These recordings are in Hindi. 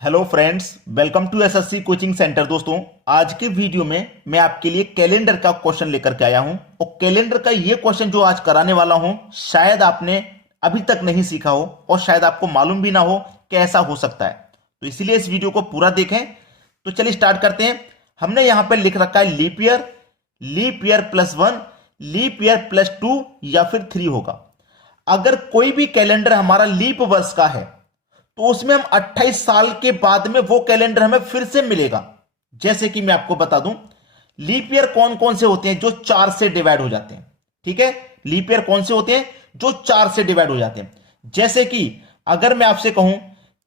Hello friends, welcome to SSC coaching centre. दोस्तों, आज के वीडियो में मैं आपके लिए कैलेंडर का क्वेश्चन लेकर के आया हूं और कैलेंडर का ये क्वेश्चन जो आज कराने वाला हूं शायद आपने अभी तक नहीं सीखा हो और शायद आपको मालूम भी ना हो कि ऐसा हो सकता है। तो इसीलिए इस वीडियो को पूरा देखें। तो चलिए स्टार्ट करते हैं। हमने यहां पर लिख रखा है लीप ईयर +1, लीप ईयर +2 या फिर 3 होगा। अगर कोई भी कैलेंडर हमारा लीप वर्ष का है तो उसमें हम 28 साल के बाद में वो कैलेंडर हमें फिर से मिलेगा। जैसे कि मैं आपको बता दूं, लीप ईयर कौन कौन से होते हैं जो 4 से डिवाइड हो जाते हैं। ठीक है, लीप ईयर कौन से होते हैं जो 4 से डिवाइड हो जाते हैं। जैसे कि अगर मैं आपसे कहूं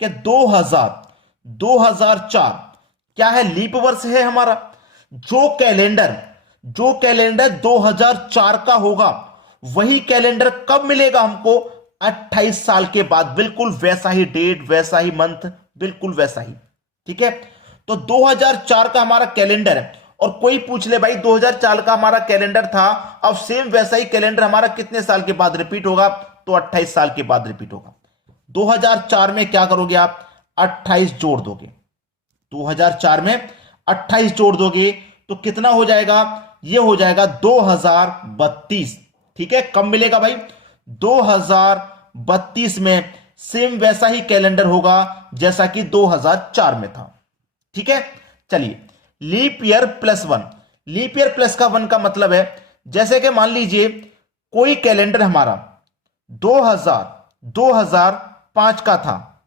कि 2004 क्या है, लीप वर्ष है हमारा। जो कैलेंडर 2004 का होगा वही कैलेंडर कब मिलेगा हमको? 28 साल के बाद। बिल्कुल वैसा ही डेट, वैसा ही मंथ, बिल्कुल वैसा ही। ठीक है, तो 2004 का हमारा कैलेंडर है और कोई पूछ ले भाई 2004 का हमारा कैलेंडर था, अब सेम वैसा ही कैलेंडर हमारा कितने साल के बाद रिपीट होगा? तो 28 साल के बाद रिपीट होगा। 2004 में क्या करोगे आप? 28 जोड़ दोगे। 2004 में 28 जोड़ दोगे तो कितना हो जाएगा? ये हो जाएगा 2032। ठीक है, कब मिलेगा भाई? 2032 में सेम वैसा ही कैलेंडर होगा जैसा कि 2004 में था। ठीक है, चलिए leap year +1। Leap year plus का 1 का मतलब है, जैसे कि मान लीजिए कोई कैलेंडर हमारा 2005 का था,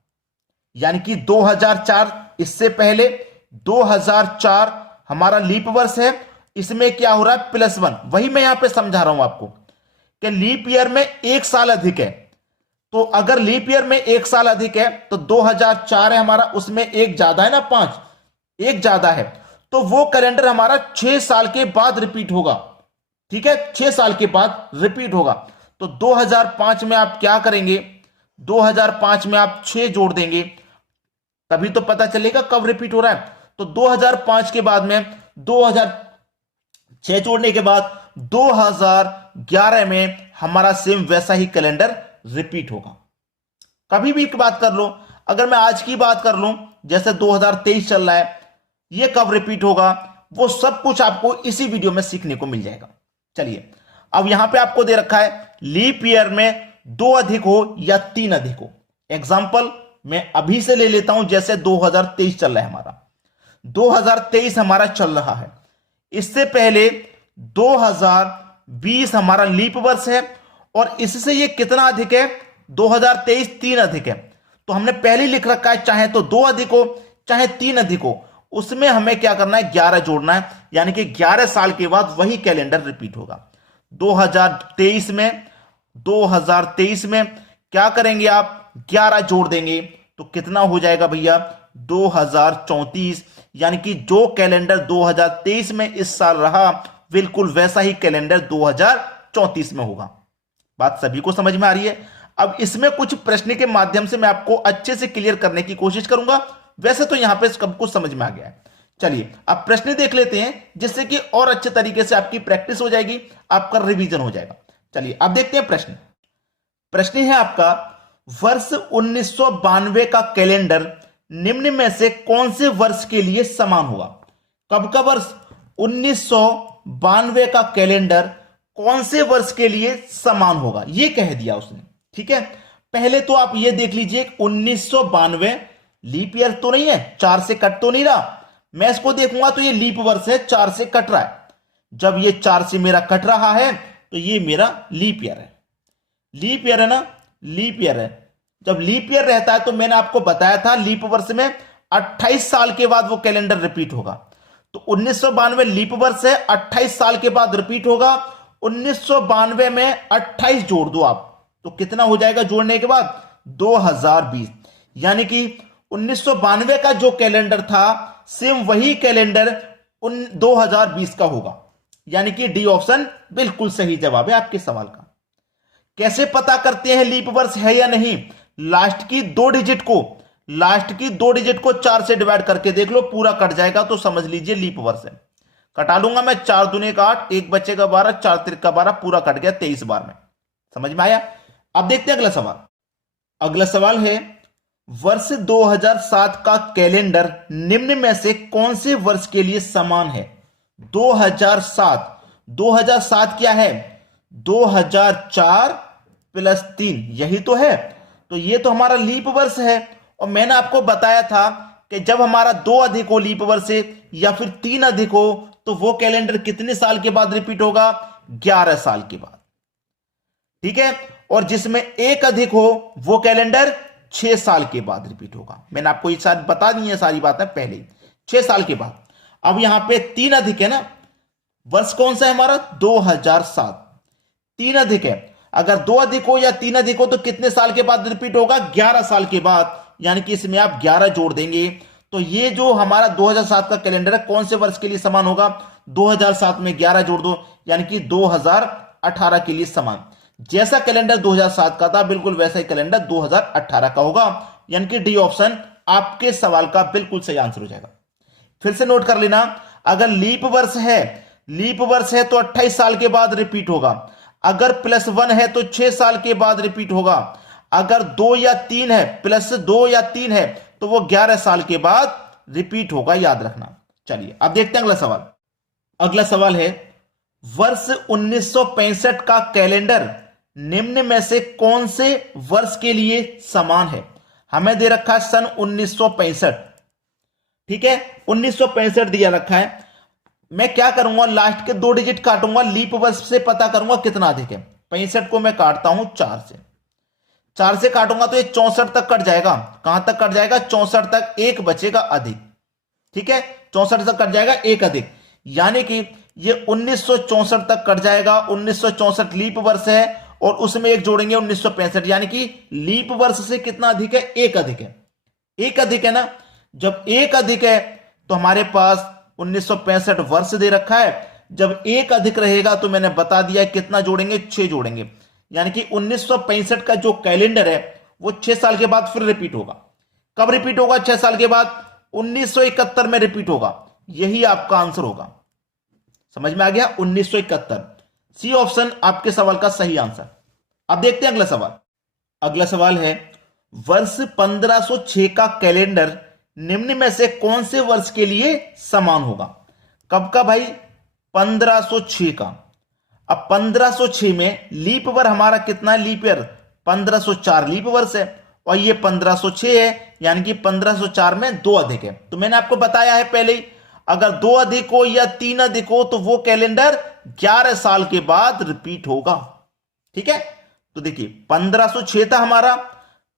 यानी कि 2004 इससे पहले 2004 हमारा लीप वर्ष है। इसमें क्या हो रहा है? +1। वही मैं यहां पे समझा रहा हूं आपको कि लीप ईयर में एक साल अधिक है। तो अगर लीप ईयर में एक साल अधिक है तो 2004 है हमारा, उसमें एक ज्यादा है ना, 5 एक ज्यादा है, तो वो कैलेंडर हमारा 6 साल के बाद रिपीट होगा। ठीक है, 6 साल के बाद रिपीट होगा। तो 2005 में आप क्या करेंगे? 2005 में आप 6 जोड़ देंगे, तभी तो पता चलेगा कब रिपीट हो रहा है। तो 2005 के बाद में 2006 जोड़ने के बाद 2011 में हमारा सेम वैसा ही कैलेंडर रिपीट होगा। कभी भी एक बात कर लो, अगर मैं आज की बात कर लूं, जैसे 2023 चल रहा है, ये कब रिपीट होगा वो सब कुछ आपको इसी वीडियो में सीखने को मिल जाएगा। चलिए, अब यहां पे आपको दे रखा है लीप ईयर में 2 अधिक हो या 3 अधिक हो। एग्जाम्पल मैं अभी से ले लेता हूं, जैसे 2023 चल रहा है हमारा, 2023 हमारा चल रहा है। इससे पहले 2020 हमारा लीप वर्ष है और इससे ये कितना अधिक है? 2023 3 अधिक है। तो हमने पहले लिख रखा है चाहे तो 2 अधिक हो चाहे 3 अधिक हो, उसमें हमें क्या करना है? 11 जोड़ना है, यानी कि 11 साल के बाद वही कैलेंडर रिपीट होगा। 2023 में क्या करेंगे आप? 11 जोड़ देंगे तो कितना हो जाएगा भैया? 2034। यानी कि जो कैलेंडर 2023 में इस साल रहा, बिल्कुल वैसा ही कैलेंडर 2034 में होगा। बात सभी को समझ में आ रही है? अब इसमें कुछ प्रश्न के माध्यम से मैं आपको अच्छे से क्लियर करने की कोशिश करूंगा। वैसे तो यहां पे सब कुछ समझ में आ गया है। चलिए अब प्रश्न देख लेते हैं, जिससे कि और अच्छे तरीके से आपकी प्रैक्टिस हो जाएगी, आपका रिवीजन हो जाएगा। चलिए अब देखते हैं प्रश्न। प्रश्न है आपका, वर्ष 1992 का कैलेंडर निम्न में से कौन से वर्ष के लिए समान होगा? कब का वर्ष? 1992 का कैलेंडर कौन से वर्ष के लिए समान होगा, ये कह दिया उसने। ठीक है, पहले तो आप ये देख लीजिए 1992 लीप ईयर तो नहीं है, 4 से कट तो नहीं रहा। मैं इसको देखूंगा तो ये लीप वर्ष है, 4 से कट रहा है। जब ये 4 से मेरा कट रहा है तो ये मेरा लीप ईयर है। लीप ईयर है ना, लीप ईयर है। जब लीप ईयर रहता है तो मैंने आपको बताया था लीप वर्ष में 28 साल के बाद वो कैलेंडर रिपीट होगा। तो 1992 लीप वर्ष है, 28 साल के बाद रिपीट होगा। 1992 में 28 जोड़ दो आप, तो कितना हो जाएगा जोड़ने के बाद? 2020। यानी कि 1992 का जो कैलेंडर था सेम वही कैलेंडर 2020 का होगा। यानी कि डी ऑप्शन बिल्कुल सही जवाब है आपके सवाल का। कैसे पता करते हैं लीप वर्ष है या नहीं? लास्ट की 2 डिजिट को 4 से डिवाइड करके देख लो, पूरा कट जाएगा तो समझ लीजिए लीप वर्ष है। कटा लूंगा मैं, 4 दूने का 8, 1 बचेगा 12, 4 त्रिका 12, पूरा कट गया 23 बार में। समझ में आया? अब देखते हैं अगला सवाल। अगला सवाल है वर्ष 2007 का कैलेंडर निम्न में से कौन से वर्ष के लिए समान है? 2007 2007 क्या है? 2004 प्लस 3, यही तो है। तो ये तो हमारा लीप वर्ष है। और मैंने आपको बताया था कि जब हमारा 2 अधिक हो लीप वर्ष से या फिर 3 अधिक हो तो वो कैलेंडर कितने साल के बाद रिपीट होगा? 11 साल के बाद। ठीक है। और जिसमें 1 अधिक हो वो कैलेंडर 6 साल के बाद रिपीट होगा। मैंने आपको ये सारी बता दी है सारी बातें पहले ही, 6 साल के बाद। अब यहां पे 3 अधिक है ना, वर्ष कौन सा है हमारा? 2007। 3 अधिक है, अगर 2 अधिक हो या 3 अधिक हो तो कितने साल के बाद रिपीट होगा? 11 साल के बाद। यानी कि इसमें आप 11 जोड़ देंगे तो ये जो हमारा 2007 का कैलेंडर है कौन से वर्ष के लिए समान होगा? 2007 में 11 जोड़ दो यानी कि 2018 के लिए समान। जैसा कैलेंडर 2007 का था बिल्कुल वैसा ही कैलेंडर 2018 का होगा। यानी कि डी ऑप्शन आपके सवाल का बिल्कुल सही आंसर हो जाएगा। फिर से नोट कर लेना, अगर लीप वर्ष है तो 28 साल के बाद रिपीट होगा। अगर +1 है तो 6 साल के बाद रिपीट होगा। अगर 2 या 3 है, +2 या 3 है तो वो 11 साल के बाद रिपीट होगा, याद रखना। चलिए अब देखते हैं अगला सवाल। अगला सवाल है, वर्ष 1965 का कैलेंडर निम्न में से कौन से वर्ष के लिए समान है? हमें दे रखा है सन 1965। ठीक है, 1965 दिया रखा है। मैं क्या करूंगा, लास्ट के 2 डिजिट काटूंगा, लीप वर्ष से पता करूंगा कितना अधिक है। 65 को मैं काटता हूं 4 से काटूंगा तो ये 64 तक कट जाएगा। कहां तक कट जाएगा? 64 तक। एक बचेगा अधिक। ठीक है, 64 तक कट जाएगा, एक अधिक, यानी कि ये 1964 तक कट जाएगा। 1964 लीप वर्ष है और उसमें एक जोड़ेंगे 1965, यानी कि लीप वर्ष से कितना अधिक है? एक अधिक है। एक अधिक है ना, जब एक अधिक है तो हमारे पास 1965 वर्ष दे रखा है। जब एक अधिक रहेगा तो मैंने बता दिया कितना जोड़ेंगे? 6 जोड़ेंगे। यानी कि 1965 का जो कैलेंडर है वो 6 साल के बाद फिर रिपीट होगा। कब रिपीट होगा? 6 साल के बाद 1971 में रिपीट होगा। यही आपका आंसर होगा। समझ में आ गया? 1971, सी ऑप्शन आपके सवाल का सही आंसर। अब देखते हैं अगला सवाल। अगला सवाल है, वर्ष 1506 का कैलेंडर निम्न में से कौन से वर्ष के लिए समान होगा? कब का भाई? 1506 का। अब 1506 में लीप वर्ष हमारा कितना है? लीप ईयर 1504 लीप वर्ष है और ये 1506 है, यानी कि 1504 में 2 अधिक है। तो मैंने आपको बताया है पहले ही, अगर 2 अधिक हो या 3 अधिक हो तो वो कैलेंडर 11 साल के बाद रिपीट होगा। ठीक है, तो देखिए 1506 था हमारा,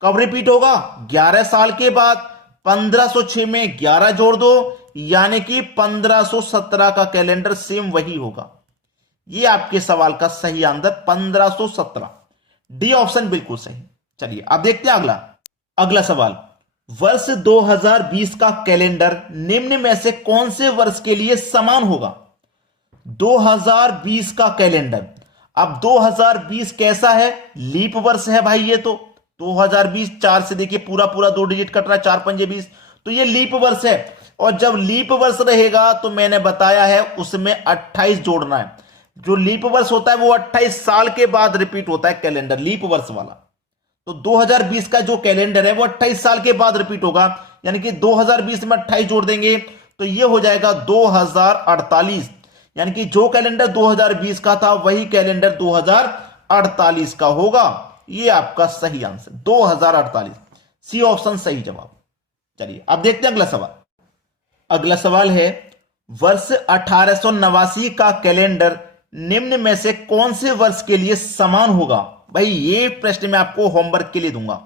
कब रिपीट होगा? 11 साल के बाद। 1506 में 11 जोड़ दो यानी कि 1517 का कैलेंडर सेम वही होगा। ये आपके सवाल का सही आंसर 1517, डी ऑप्शन बिल्कुल सही। चलिए अब देखते हैं अगला सवाल। वर्ष 2020 का कैलेंडर निम्न में से कौन से वर्ष के लिए समान होगा? 2020 का कैलेंडर। अब 2020 कैसा है? लीप वर्ष है भाई। ये तो 2020 4 से देखिए पूरा 2 डिजिट कट रहा है, 4 पंजे 20, तो ये लीप वर्ष है। और जब लीप वर्ष रहेगा तो मैंने बताया है उसमें 28 जोड़ना है। जो लीप वर्ष होता है वो 28 साल के बाद रिपीट होता है कैलेंडर, लीप वर्ष वाला। तो 2020 का जो कैलेंडर है वो 28 साल के बाद रिपीट होगा, यानी कि 2020 में 28 जोड़ देंगे तो ये हो जाएगा 2048। यानी कि जो कैलेंडर 2020 का था वही कैलेंडर 2048 का होगा। ये आपका सही आंसर 2048, सी ऑप्शन सही जवाब। चलिए अब देखते हैं अगला सवाल। अगला सवाल है, वर्ष 1889 का कैलेंडर निम्न में से कौन से वर्ष के लिए समान होगा? भाई ये प्रश्न मैं आपको होमवर्क के लिए दूंगा।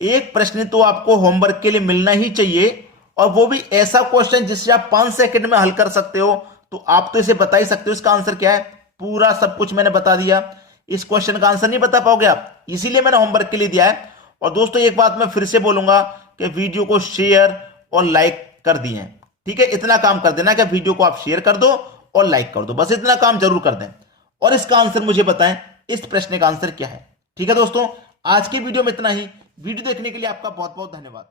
एक प्रश्न तो आपको होमवर्क के लिए मिलना ही चाहिए, और वो भी ऐसा क्वेश्चन जिससे आप 5 सेकंड में हल कर सकते हो। तो आप तो इसे बता ही सकते हो इसका आंसर क्या है, पूरा सब कुछ मैंने बता दिया। इस क्वेश्चन का आंसर नहीं बता पाओगे आप, इसीलिए मैंने होमवर्क के लिए दिया है। और दोस्तों एक बात मैं फिर से बोलूंगा कि वीडियो को शेयर और लाइक कर दिए। ठीक है, इतना काम कर देना कि वीडियो को आप शेयर कर दो और लाइक कर दो, बस इतना काम जरूर कर दें। और इसका आंसर मुझे बताएं, इस प्रश्न का आंसर क्या है। ठीक है दोस्तों, आज की वीडियो में इतना ही। वीडियो देखने के लिए आपका बहुत बहुत धन्यवाद।